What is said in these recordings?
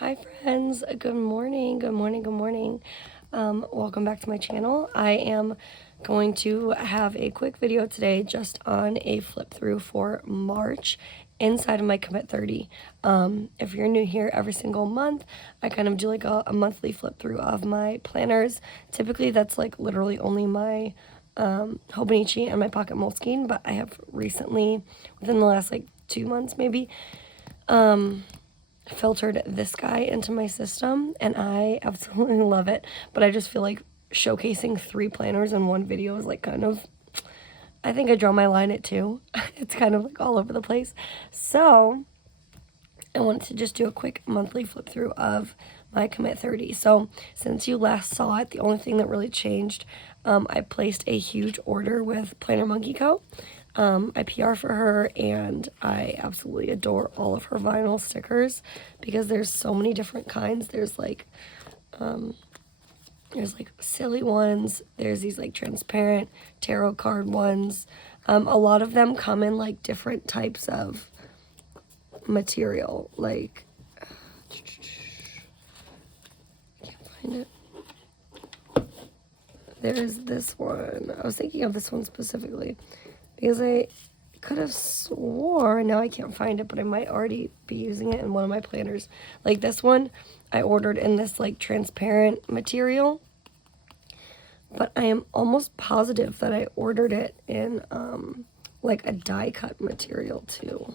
Hi friends, good morning, good morning, good morning. Welcome back to my channel. I am going to have a quick video today just on a flip through for March inside of my Commit30. If you're new here, every single month I kind of do like a monthly flip through of my planners. Typically that's like literally only my Hobonichi and my Pocket Moleskine, but I have recently, within the last like 2 months maybe, filtered this guy into my system and I absolutely love it, but I just feel like showcasing 3 planners in one video is like kind of, I think I draw my line at 2. It's kind of like all over the place. So I wanted to just do a quick monthly flip through of my Commit30. So since you last saw it, the only thing that really changed, I placed a huge order with Planner Monkey Co. I PR for her and I absolutely adore all of her vinyl stickers because there's so many different kinds. There's like silly ones, there's these like transparent tarot card ones. A lot of them come in like different types of material, like I can't find it. There's this one. I was thinking of this one specifically because I could have swore, now I can't find it, but I might already be using it in one of my planners. Like this one I ordered in this like transparent material, but I am almost positive that I ordered it in like a die cut material too.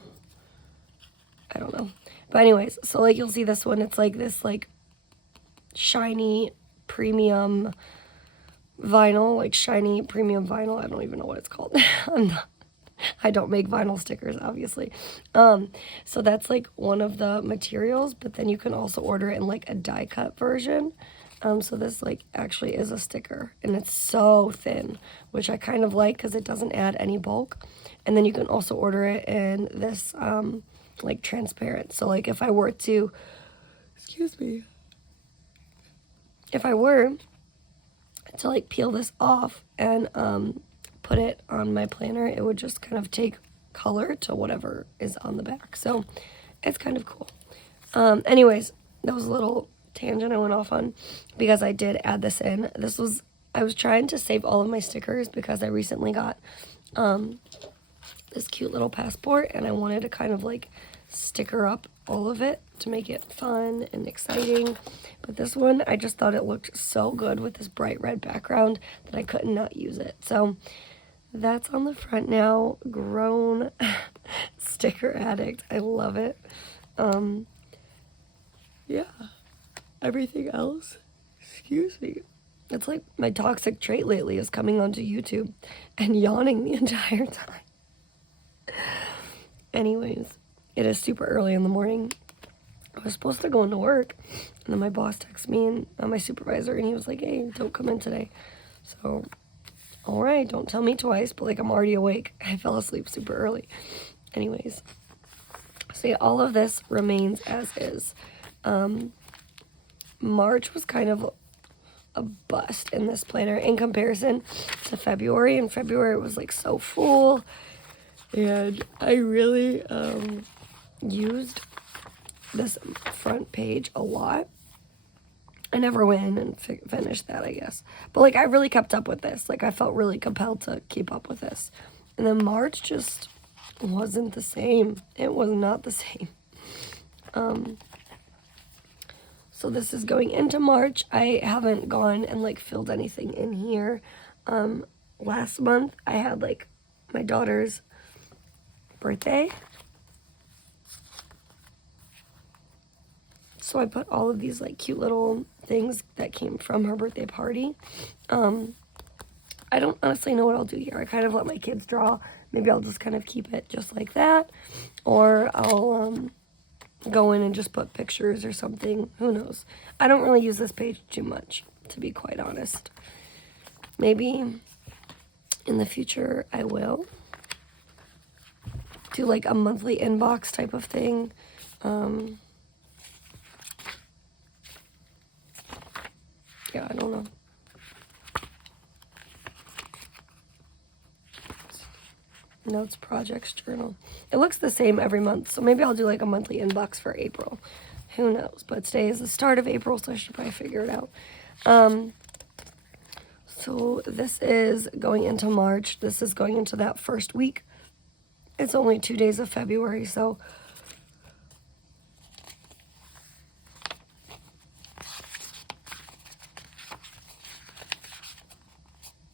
I don't know. But anyways, so like you'll see this one, it's like this like shiny premium vinyl, like shiny premium vinyl. I don't even know what it's called. I don't make vinyl stickers, obviously. So that's like one of the materials, but then you can also order it in like a die cut version. So this like actually is a sticker and it's so thin, which I kind of like because it doesn't add any bulk. And then you can also order it in this like transparent. So like if I were to, excuse me, if I were to like peel this off and put it on my planner, it would just kind of take color to whatever is on the back. So it's kind of cool. Anyways, that was a little tangent I went off on because I did add this in. I was trying to save all of my stickers because I recently got this cute little passport and I wanted to kind of like sticker up all of it to make it fun and exciting. But this one, I just thought it looked so good with this bright red background that I couldn't not use it. So that's on the front now. Grown sticker addict. I love it. Yeah. Everything else, excuse me. It's like my toxic trait lately is coming onto YouTube and yawning the entire time. Anyways, it is super early in the morning. I was supposed to go into work, and then my boss texted me and my supervisor, and he was like, "Hey, don't come in today." So, all right, don't tell me twice, but like I'm already awake. I fell asleep super early. Anyways, so yeah, all of this remains as is. March was kind of a bust in this planner in comparison to February, and February was like so full, and I really used this front page a lot. I never went in and finished that, I guess, but like I really kept up with this. Like I felt really compelled to keep up with this, and then March just wasn't the same. It was not the same. So this is going into March. I haven't gone and like filled anything in here. Last month I had like my daughter's birthday. So I put all of these like cute little things that came from her birthday party. I don't honestly know what I'll do here. I kind of let my kids draw. Maybe I'll just kind of keep it just like that. Or I'll go in and just put pictures or something. Who knows? I don't really use this page too much, to be quite honest. Maybe in the future I will do like a monthly inbox type of thing. Yeah, I don't know. Notes, projects, journal. It looks the same every month, so maybe I'll do like a monthly inbox for April. Who knows? But today is the start of April, so I should probably figure it out. So this is going into March. This is going into that first week. It's only 2 days of February, so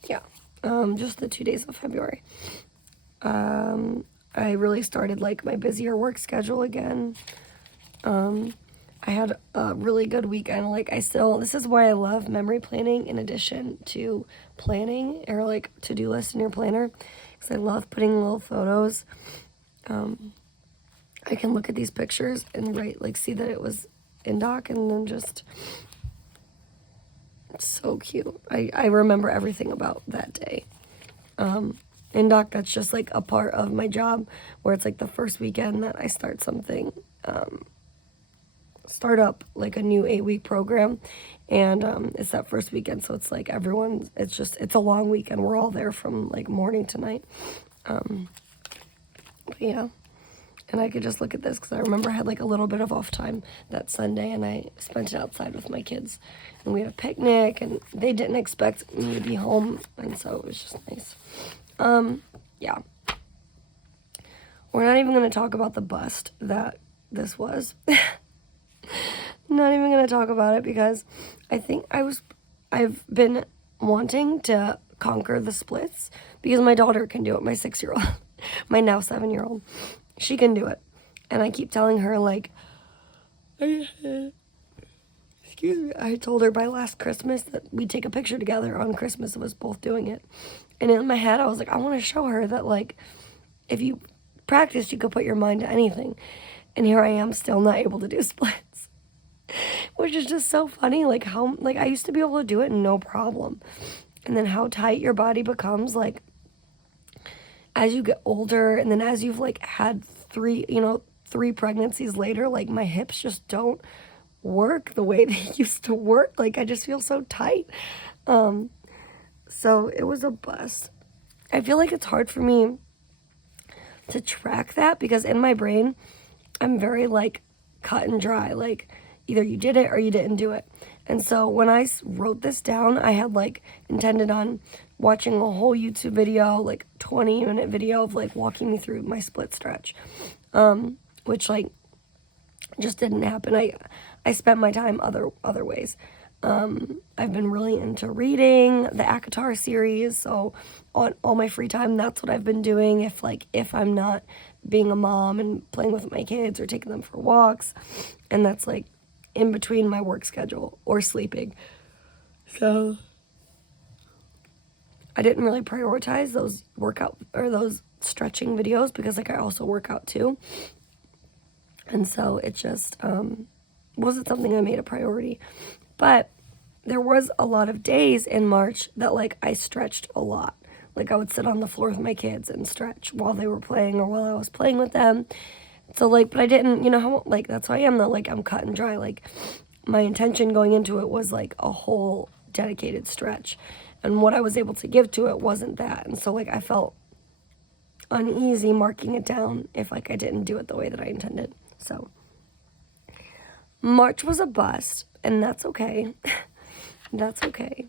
yeah, just the 2 days of February. I really started like my busier work schedule again. I had a really good weekend. Like this is why I love memory planning in addition to planning or like to-do list in your planner, because I love putting little photos. I can look at these pictures and see that it was in doc, and then just, it's so cute. I remember everything about that day. In doc, that's just like a part of my job where it's like the first weekend that I start something, start up like a new 8-week program, and it's that first weekend, so it's like it's a long weekend. We're all there from like morning to night. But yeah, and I could just look at this because I remember I had like a little bit of off time that Sunday, and I spent it outside with my kids, and we had a picnic, and they didn't expect me to be home, and so it was just nice. Yeah, we're not even going to talk about the bust that this was. Not even going to talk about it because I think I've been wanting to conquer the splits because my daughter can do it, my 6-year-old, my now 7-year-old. She can do it. And I keep telling her, like, excuse me, I told her by last Christmas that we'd take a picture together on Christmas of us both doing it. And in my head, I was like, I want to show her that, like, if you practice, you could put your mind to anything. And here I am still not able to do splits, which is just so funny. Like how, like I used to be able to do it no problem. And then how tight your body becomes, like, as you get older, and then as you've like had 3 pregnancies later, like my hips just don't work the way they used to work. Like I just feel so tight. So it was a bust. I feel like it's hard for me to track that because in my brain, I'm very like cut and dry. Like either you did it or you didn't do it. And so when I wrote this down, I had like intended on watching a whole YouTube video, like 20-minute video of like walking me through my split stretch, which like just didn't happen. I spent my time other ways. I've been really into reading the ACOTAR series, so on all my free time, that's what I've been doing. If I'm not being a mom and playing with my kids or taking them for walks, and that's like in between my work schedule or sleeping. So I didn't really prioritize those workout or those stretching videos because like I also work out too. And so it just wasn't something I made a priority. But there was a lot of days in March that like I stretched a lot. Like I would sit on the floor with my kids and stretch while they were playing or while I was playing with them. So like, but I didn't, how, like, that's how I am though. Like I'm cut and dry. Like my intention going into it was like a whole dedicated stretch. And what I was able to give to it wasn't that. And so like I felt uneasy marking it down if like I didn't do it the way that I intended. So March was a bust, and that's okay. That's okay.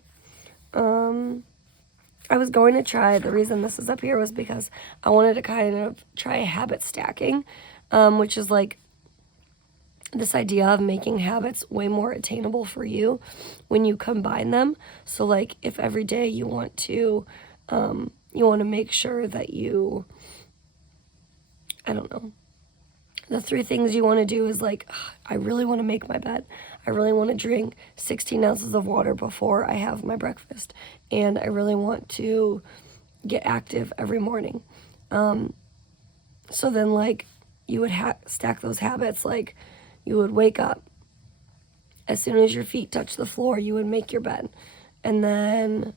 I was going to try, the reason this is up here was because I wanted to kind of try habit stacking, which is like this idea of making habits way more attainable for you when you combine them. So like if every day you want to make sure that you, I don't know, the 3 things you want to do is like, I really want to make my bed. I really want to drink 16 ounces of water before I have my breakfast. And I really want to get active every morning. So then like you would stack those habits. Like you would wake up. As soon as your feet touch the floor, you would make your bed. And then,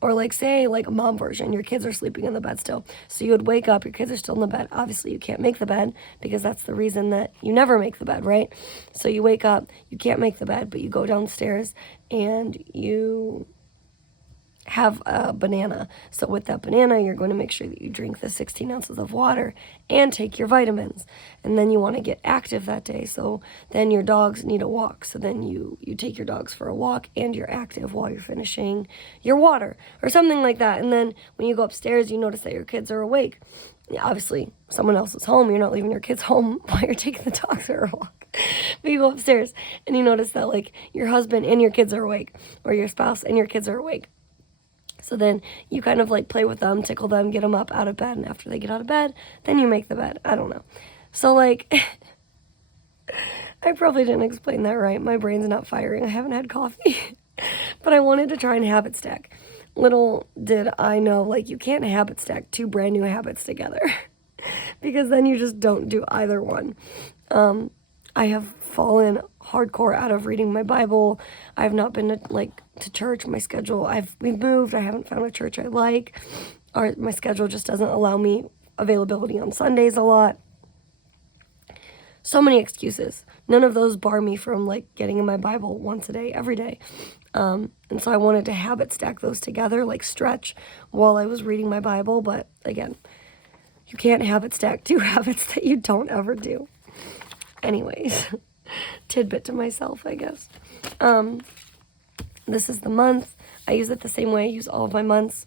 or like say like a mom version, your kids are sleeping in the bed still. So you would wake up, your kids are still in the bed. Obviously you can't make the bed because that's the reason that you never make the bed, right? So you wake up, you can't make the bed, but you go downstairs and you have a banana. So with that banana, you're going to make sure that you drink the 16 ounces of water and take your vitamins. And then you want to get active that day. So then your dogs need a walk. So then you take your dogs for a walk and you're active while you're finishing your water or something like that. And then when you go upstairs, you notice that your kids are awake. Obviously, someone else is home. You're not leaving your kids home while you're taking the dogs for a walk. But you go upstairs and you notice that like your husband and your kids are awake, or your spouse and your kids are awake. So then you kind of like play with them, tickle them, get them up out of bed. And after they get out of bed, then you make the bed. I don't know. So like, I probably didn't explain that right. My brain's not firing. I haven't had coffee. But I wanted to try and habit stack. Little did I know, like, you can't habit stack 2 brand new habits together. Because then you just don't do either one. I have fallen hardcore out of reading my Bible. I have not been to church. My schedule, we've moved. I haven't found a church I like. Or my schedule just doesn't allow me availability on Sundays a lot. So many excuses. None of those bar me from like getting in my Bible once a day, every day. And so I wanted to habit stack those together, like stretch while I was reading my Bible. But again, you can't habit stack 2 habits that you don't ever do. Anyways, tidbit to myself, I guess. This is the month. I use it the same way I use all of my months.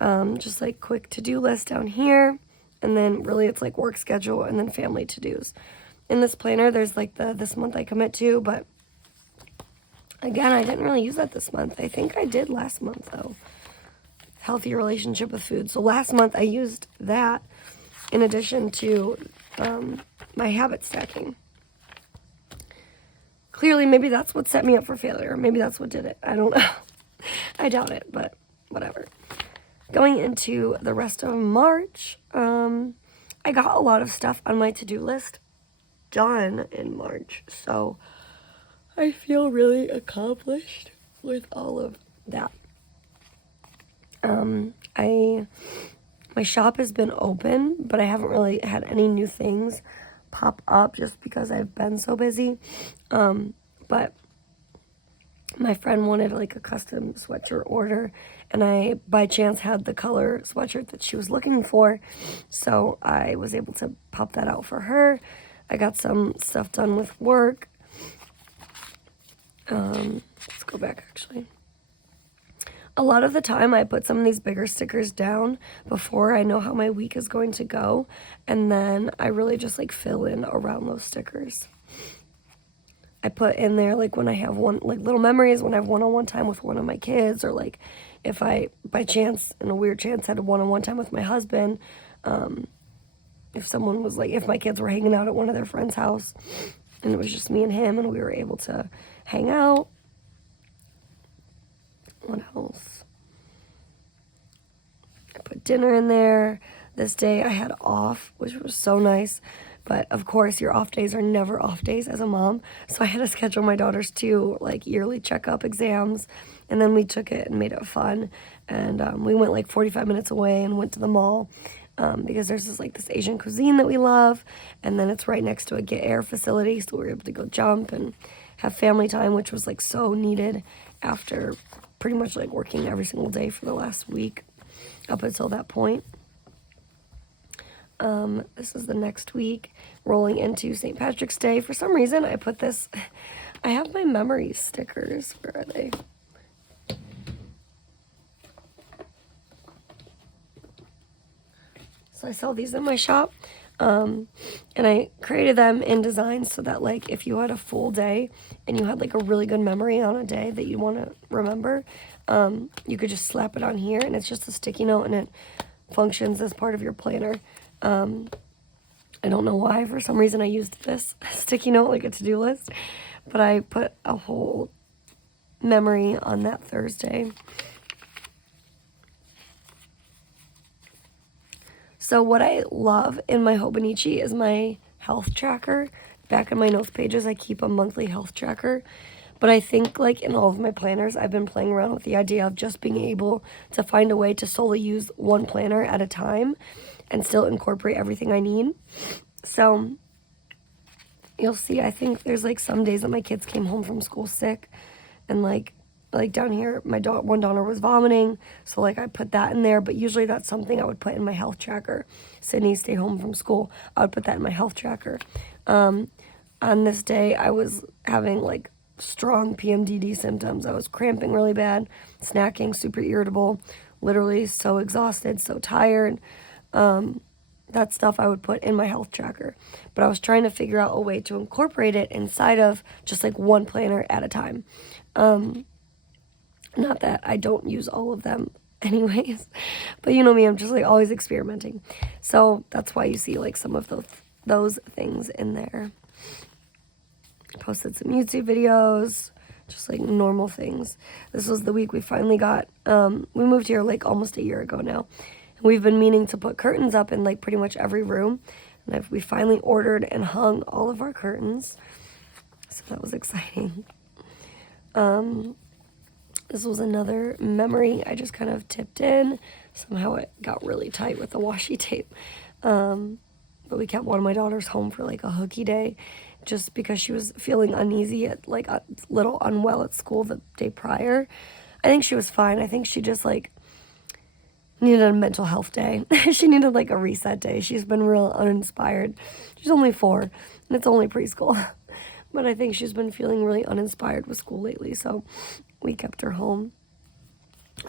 Just like quick to-do list down here. And then really it's like work schedule and then family to-dos. In this planner, there's like this month I commit to, but again, I didn't really use that this month. I think I did last month though. Healthy relationship with food. So last month I used that in addition to my habit stacking. Clearly, maybe that's what set me up for failure. Maybe that's what did it. I don't know. I doubt it, but whatever. Going into the rest of March, I got a lot of stuff on my to-do list done in March. So I feel really accomplished with all of that. My shop has been open, but I haven't really had any new things pop up just because I've been so busy. But my friend wanted like a custom sweatshirt order, and I by chance had the color sweatshirt that she was looking for, so I was able to pop that out for her. I got some stuff done with work. Let's go back actually. A lot of the time I put some of these bigger stickers down before I know how my week is going to go, and then I really just like fill in around those stickers. I put in there like when I have little memories, when I have one-on-one time with one of my kids, or like if I by chance, in a weird chance, had a one-on-one time with my husband. If someone was like, if my kids were hanging out at one of their friends' house and it was just me and him and we were able to hang out. What else? I put dinner in there. This day I had off, which was so nice. But of course, your off days are never off days as a mom. So I had to schedule my daughter's 2 like yearly checkup exams. And then we took it and made it fun. And we went like 45 minutes away and went to the mall. Because there's this Asian cuisine that we love. And then it's right next to a Get Air facility. So we were able to go jump and have family time, which was like so needed after pretty much like working every single day for the last week up until that point. This is the next week, rolling into St. Patrick's Day. For some reason, I put this, I have my memory stickers. Where are they? So I sell these in my shop, and I created them in design so that like if you had a full day and you had like a really good memory on a day that you want to remember, you could just slap it on here, and it's just a sticky note, and it functions as part of your planner. I don't know why, for some reason I used this sticky note like a to-do list, but I put a whole memory on that Thursday. So what I love in my Hobonichi is my health tracker. Back in my notes pages, I keep a monthly health tracker. But I think like in all of my planners, I've been playing around with the idea of just being able to find a way to solely use one planner at a time and still incorporate everything I need. So you'll see, I think there's like some days that my kids came home from school sick, and like like down here, my one daughter was vomiting, so like I put that in there, but usually that's something I would put in my health tracker. Sydney stayed home from school. I would put that in my health tracker. On this day, I was having like strong PMDD symptoms. I was cramping really bad, snacking, super irritable, literally so exhausted, so tired. That stuff I would put in my health tracker. But I was trying to figure out a way to incorporate it inside of just like one planner at a time. Not that I don't use all of them anyways, but you know me, I'm just like always experimenting. So that's why you see like some of those things in there. Posted some YouTube videos, just like normal things. This was the week we finally got, we moved here like almost a year ago now. And we've been meaning to put curtains up in like pretty much every room. And we finally ordered and hung all of our curtains. So that was exciting. This was another memory I just kind of tipped in. Somehow it got really tight with the washi tape. But we kept one of my daughters home for like a hooky day just because she was feeling uneasy at like a little unwell at school the day prior. I think she was fine. I think she just like needed a mental health day. She needed like a reset day. She's been real uninspired. She's only 4 and it's only preschool. But I think she's been feeling really uninspired with school lately, so we kept her home.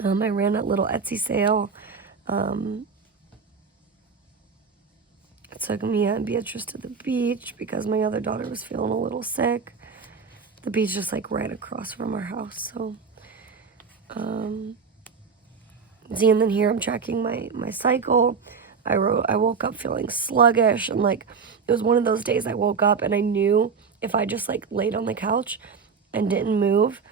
I ran a little Etsy sale. I took Mia and Beatrice to the beach because my other daughter was feeling a little sick. The beach is like right across from our house, so. And then here I'm tracking my cycle. I woke up feeling sluggish, and like it was one of those days I woke up and I knew if I just like laid on the couch and didn't move,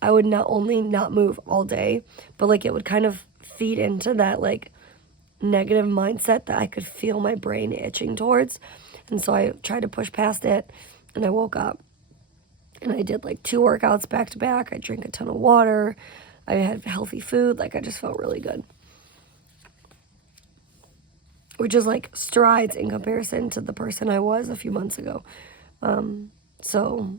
I would not only not move all day, but like it would kind of feed into that like negative mindset that I could feel my brain itching towards. And so I tried to push past it, and I woke up and I did like 2 workouts back to back. I drank a ton of water. I had healthy food. Like I just felt really good. Which is like strides in comparison to the person I was a few months ago. So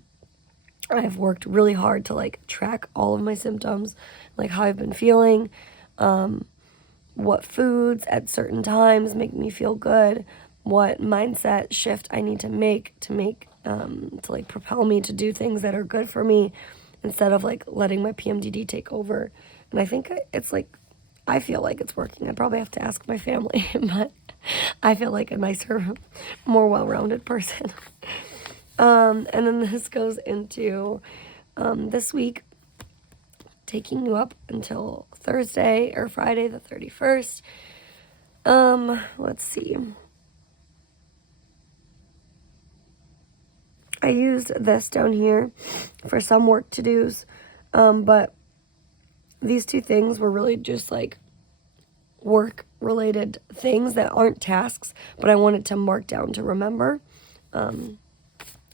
I've worked really hard to like track all of my symptoms, like how I've been feeling, what foods at certain times make me feel good, what mindset shift I need to make to like propel me to do things that are good for me instead of like letting my PMDD take over. And I think it's like, I feel like it's working. I probably have to ask my family, but I feel like a nicer, more well-rounded person. And then this goes into this week, taking you up until Thursday or Friday the 31st. Let's see. I used this down here for some work to-dos, but these 2 things were really just like work-related things that aren't tasks, but I wanted to mark down to remember.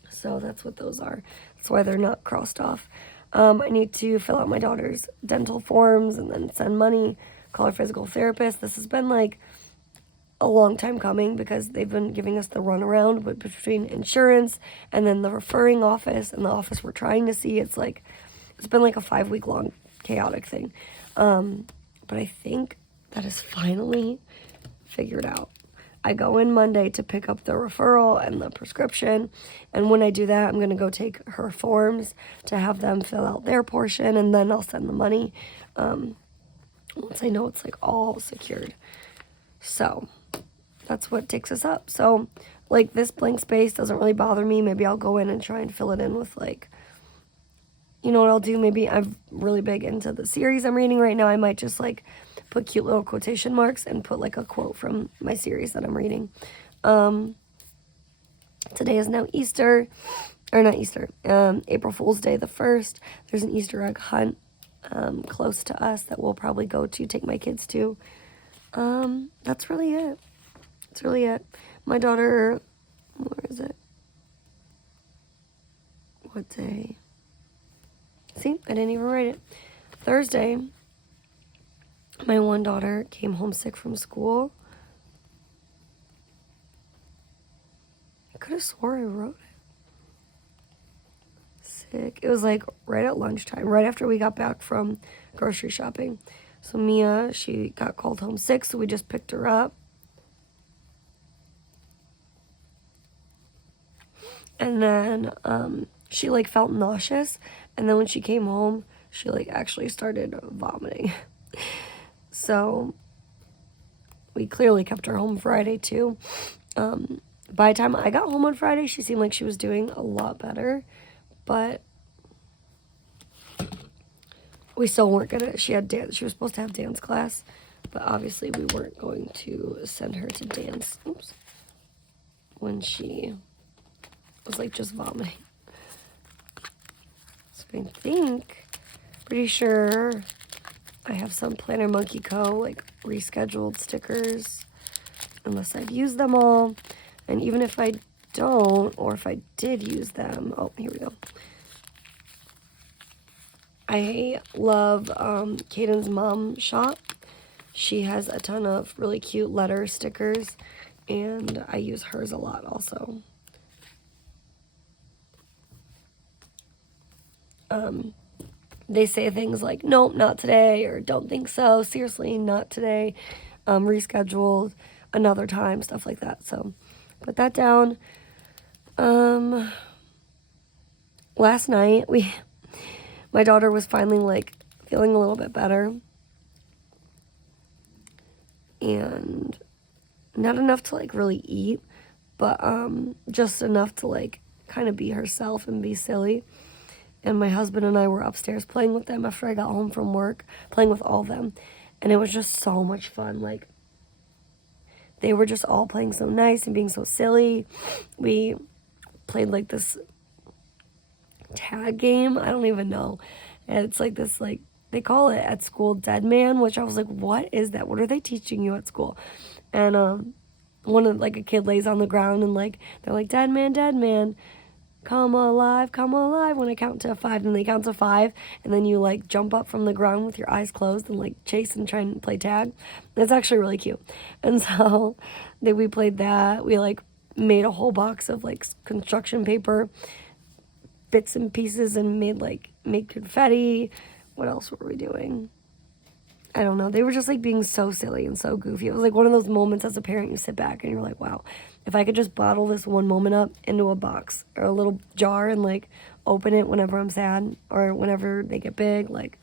So that's what those are. That's why they're not crossed off. I need to fill out my daughter's dental forms and then send money, call her physical therapist. This has been like a long time coming because they've been giving us the runaround between insurance and then the referring office and the office we're trying to see. It's been like a 5-week long chaotic thing. But I think that is finally figured out. I go in Monday to pick up the referral and the prescription, and when I do that, I'm going to go take her forms to have them fill out their portion, and then I'll send the money once I know it's like all secured. So that's what takes us up. So like this blank space doesn't really bother me. Maybe I'll go in and try and fill it in with like, you know what I'll do? Maybe I'm really big into the series I'm reading right now. I might just like put cute little quotation marks and put like a quote from my series that I'm reading. Today is now Easter, or not Easter, April Fool's Day the 1st. There's an Easter egg hunt close to us that we'll probably go to, take my kids to. That's really it. That's really it. My daughter, where is it? What day? See, I didn't even write it. Thursday, my one daughter came home sick from school. I could have swore I wrote it. sick. It was like right at lunchtime, right after we got back from grocery shopping. So Mia, she got called home sick, so we just picked her up. And then she like felt nauseous, and then when she came home, she like actually started vomiting. So we clearly kept her home Friday too. By the time I got home on Friday, she seemed like she was doing a lot better, but we still weren't gonna, she was supposed to have dance class, but obviously we weren't going to send her to dance, when she was like just vomiting. So I think, pretty sure I have some Planner Monkey Co. like rescheduled stickers, unless I've used them all. And even if I don't, or if I did use them, oh, here we go. I love Caden's mom shop. She has a ton of really cute letter stickers, and I use hers a lot also. They say things like, nope, not today, or don't think so, seriously, not today, rescheduled another time, stuff like that. So put that down. Last night, my daughter was finally like feeling a little bit better, and not enough to like really eat, but just enough to like kind of be herself and be silly. And my husband and I were upstairs playing with them after I got home from work, playing with all of them. And it was just so much fun. Like, they were just all playing so nice and being so silly. We played like this tag game. I don't even know. And it's like this, like, they call it at school Dead Man, which I was like, what is that? What are they teaching you at school? And one of, like, a kid lays on the ground and, like, they're like, dead man. Come alive, when I count to 5, and they count to 5, and then you like jump up from the ground with your eyes closed and like chase and try and play tag. It's actually really cute. And so we played that. We like made a whole box of like construction paper bits and pieces and made confetti. What else were we doing? I don't know. They were just like being so silly and so goofy. It was like one of those moments as a parent you sit back and you're like, wow, if I could just bottle this one moment up into a box or a little jar and like open it whenever I'm sad or whenever they get big, like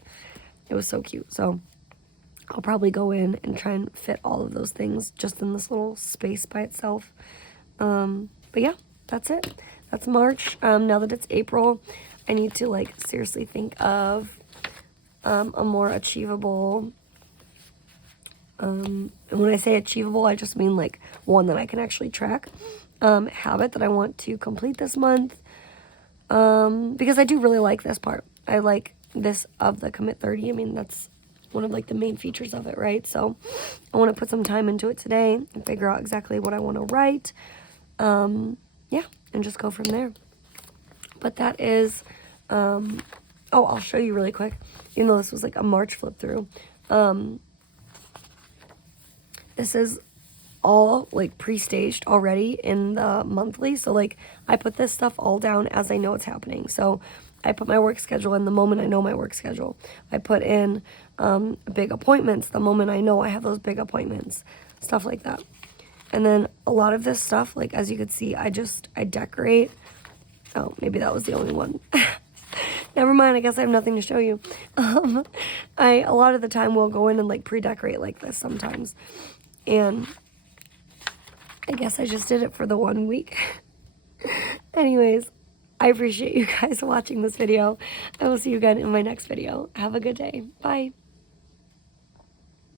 it was so cute. So I'll probably go in and try and fit all of those things just in this little space by itself. But yeah, that's it. That's March. Now that it's April, I need to like seriously think of a more achievable, and when I say achievable, I just mean like one that I can actually track, habit that I want to complete this month, because I do really like this part. I like this of the Commit30. I mean, that's one of like the main features of it, right? So I want to put some time into it today and figure out exactly what I want to write, yeah, and just go from there. But that is, oh, I'll show you really quick, even though this was like a March flip through. This is all like pre-staged already in the monthly. So like I put this stuff all down as I know it's happening. So I put my work schedule in the moment I know my work schedule. I put in big appointments the moment I know I have those big appointments, stuff like that. And then a lot of this stuff, like as you can see, I decorate. Oh, maybe that was the only one. Never mind, I guess I have nothing to show you. A lot of the time will go in and like pre-decorate like this sometimes. And I guess I just did it for the 1 week. Anyways, I appreciate you guys watching this video. I will see you again in my next video. Have a good day. Bye.